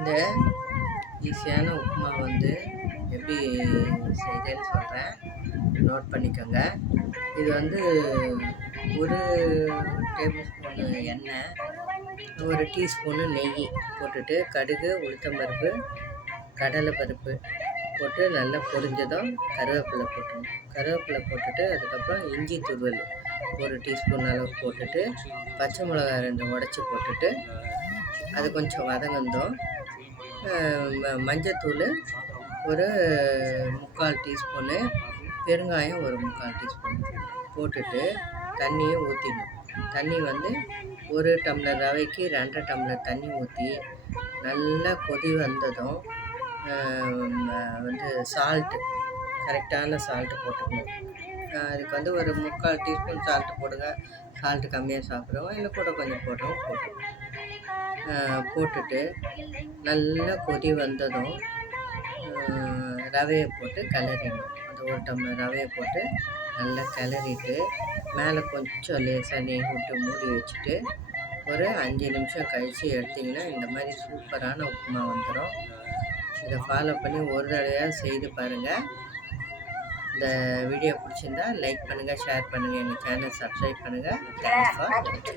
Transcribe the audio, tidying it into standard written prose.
இந்த ஈஸியான உப்புமா வந்து எப்படி செய்கிறேன்னு சொல்கிறேன், நோட் பண்ணிக்கோங்க. இது வந்து ஒரு டேபிள் ஸ்பூனு எண்ணெய், ஒரு டீஸ்பூனு நெய் போட்டுட்டு கடுகு, உளுத்தம்பருப்பு, கடலைப்பருப்பு போட்டு நல்லா பொரிஞ்சதும் கருவேப்பிலை போட்டுணும். கருவேப்பிலை போட்டுட்டு அதுக்கப்புறம் இஞ்சி துருவல் ஒரு டீஸ்பூன் அளவு போட்டுட்டு பச்சை மிளகா 2 உடச்சி போட்டுட்டு அது கொஞ்சம் வதங்கந்தோம் மஞ்சத்தூள் ஒரு 3/4 டீஸ்பூனு, பெருங்காயம் ஒரு 3/4 டீஸ்பூன் போட்டுட்டு தண்ணியை ஊற்றிடணும். தண்ணி வந்து 1 டம்ளர் ரவைக்கு 2 டம்ளர் தண்ணி ஊற்றி நல்லா கொதி வந்ததும் வந்து சால்ட்டு, கரெக்டான சால்ட்டு போட்டுக்கணும். அதுக்கு வந்து ஒரு 3/4 டீஸ்பூன் சால்ட்டு போடுங்க. சால்ட்டு கம்மியாக சாப்பிட்றவங்க இல்லை கூட கொஞ்சம் போடுறவங்க போட்டுட்டு நல்லா கொதி வந்ததும் ரவையை போட்டு கிளறிடணும். அந்த 1 டம்ளர் ரவையை போட்டு நல்லா கிளறிட்டு மேலே கொஞ்சம் லேசாக நெய் விட்டு மூடி வச்சுட்டு ஒரு 5 நிமிஷம் கழித்து எடுத்திங்கன்னா இந்த மாதிரி சூப்பரான உப்புமா வந்துடும். இதை ஃபாலோ பண்ணி ஒரு தடவையாக செய்து பாருங்கள். இந்த வீடியோ பிடிச்சிருந்தா லைக் பண்ணுங்கள், ஷேர் பண்ணுங்கள், எங்கள் சேனல் சப்ஸ்கிரைப் பண்ணுங்கள். தேங்க்ஸ் ஃபார் வாட்சிங்.